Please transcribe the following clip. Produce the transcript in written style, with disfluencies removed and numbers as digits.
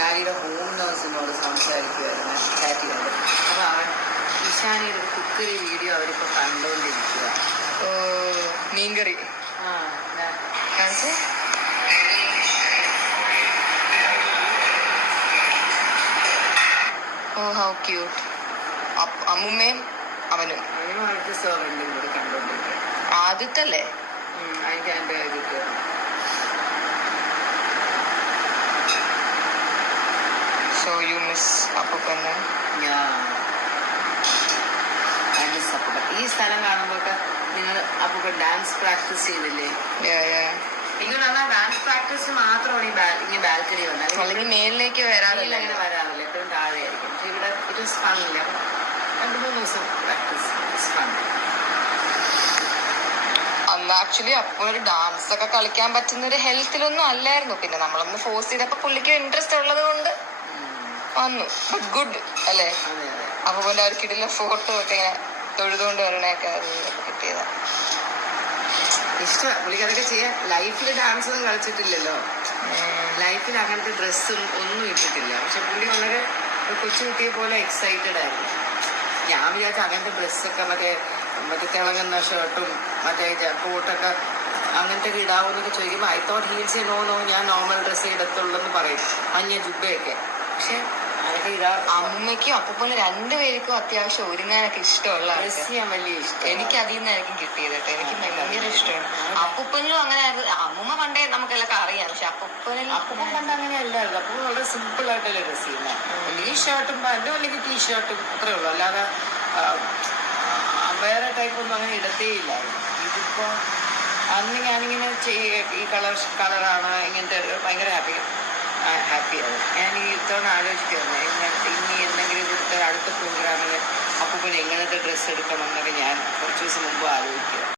ഡാഡിയുടെ ഹോം നേഴ്സിനോട് സംസാരിക്കുമായിരുന്നു ചാറ്റിനോട്. അപ്പോൾ അവൻ ഇഷാനിയുടെ ഒരു കുക്കറി വീഡിയോ അവരിപ്പോൾ കണ്ടുകൊണ്ടിരിക്കുക. മീൻകറി ഹൗ ക്യൂട്ട്. അമ്മുമ്മയും അവനും അടുത്ത സെർവൻറ്റും കൂടി കണ്ടുകൊണ്ടിരിക്കുക. ആദ്യത്തല്ലേ? എനിക്ക് എൻ്റെ ആദ്യത്തെ. So you miss അപ്പൂപ്പനെ? ഈ സ്ഥലം കാണുമ്പോഴൊക്കെ നിങ്ങൾ അപ്പൂപ്പൻ ഡാൻസ് പ്രാക്ടീസ് ചെയ്തില്ലേ? നിങ്ങൾ ആ ഡാൻസ് പ്രാക്ടീസ് മാത്രമാണ് ഈ ബാൽക്കണി വന്നത്. അല്ലെങ്കിൽ മേലിലേക്ക് വരാറില്ല. അങ്ങനെ വരാറില്ല, എപ്പോഴും താഴെയായിരിക്കും. പക്ഷെ ഇവിടെ ഇറ്റ് ഇസ് ഫണ്ണില്ല. 2-3 ദിവസം പ്രാക്ടീസ് ഫൺ. അന്ന് ആക്ച്വലി അപ്പൊരു ഡാൻസ് ഒക്കെ കളിക്കാൻ പറ്റുന്ന ഒരു ഹെൽത്തിലൊന്നും അല്ലായിരുന്നു. പിന്നെ നമ്മളൊന്ന് ഫോഴ്സ് ചെയ്തപ്പോ പുള്ളിക്ക് ഇൻട്രസ്റ്റ് ഉള്ളത് കൊണ്ട് വന്നു. ബട്ട് ഗുഡ് അല്ലേ? അപ്പൊ പോലെ അവർക്കിടയിലെ ഫോട്ടോ ഒക്കെ ഇങ്ങനെ തൊഴുതുകൊണ്ട് വരണയൊക്കെ കിട്ടിയതാ. ഇഷ്ടം പുള്ളിക്ക് അതൊക്കെ ചെയ്യാൻ. ലൈഫിൽ ഡാൻസ് ഒന്നും കളിച്ചിട്ടില്ലല്ലോ, ലൈഫിൽ അങ്ങനത്തെ ഡ്രസ്സും ഒന്നും ഇട്ടിട്ടില്ല. പക്ഷെ പുള്ളി വളരെ കൊച്ചുകുട്ടിയെ പോലെ എക്സൈറ്റഡ് ആയിരുന്നു. ഞാൻ വിചാരിച്ച അങ്ങനത്തെ ഡ്രസ്സൊക്കെ മറ്റേ തിളങ്ങുന്ന ഷർട്ടും മറ്റേ കോട്ടൊക്കെ അങ്ങനത്തെ ഇടാവൂന്നൊക്കെ ചോദിക്കുമ്പോൾ ഐ തോട്ട് ഹീൽസ് നോ ഞാൻ നോർമൽ ഡ്രസ്സ് ഇടത്തുള്ളൂ എന്ന് പറയും, മഞ്ഞ ജുബയൊക്കെ. പക്ഷെ അതൊക്കെ അമ്മയ്ക്കും അപ്പൂപ്പനും രണ്ടുപേർക്കും അത്യാവശ്യം ഒരുങ്ങാനൊക്കെ ഇഷ്ടമുള്ള ഡ്രസ് ചെയ്യാൻ വലിയ ഇഷ്ടം. എനിക്ക് അതിൽ നിന്നായിരിക്കും കിട്ടിയത് കേട്ടോ. എനിക്ക് ഭയങ്കര ഇഷ്ടമാണ്. അപ്പൂപ്പനും അങ്ങനെ. അമ്മൂമ്മ പണ്ടേ നമുക്കെല്ലാം അറിയാം. പക്ഷെ അപ്പൂപ്പൻ പണ്ട് അങ്ങനെ അല്ലായിരുന്നു. അപ്പൂപ്പൻ വളരെ സിമ്പിൾ ആയിട്ടല്ലേ ഡ്രസ് ചെയ്യുന്നത്. ഈ ഷർട്ടും പാൻറ്റും അല്ലെങ്കിൽ ടീഷർട്ടും അത്രേ ഉള്ളൂ. അല്ലാതെ വേറെ ടൈപ്പൊന്നും അങ്ങനെ ഇടത്തേ ഇല്ലായിരുന്നു. ഇതിപ്പോ അന്ന് ഞാനിങ്ങനെ ഈ കളറാണ് ഇങ്ങനത്തെ ഭയങ്കര ഹാപ്പിയാവും. ഞാൻ ഈ ഇത്തവണ ആലോചിക്കുമായിരുന്നു ഇനി എന്തെങ്കിലും ഇവിടുത്തെ അടുത്ത പ്രോഗ്രാമിൽ അപ്പൂപ്പൻ എങ്ങനത്തെ ഡ്രസ്സ് എടുക്കണം എന്നൊക്കെ ഞാൻ കുറച്ച് ദിവസം മുമ്പ് ആലോചിക്കുക.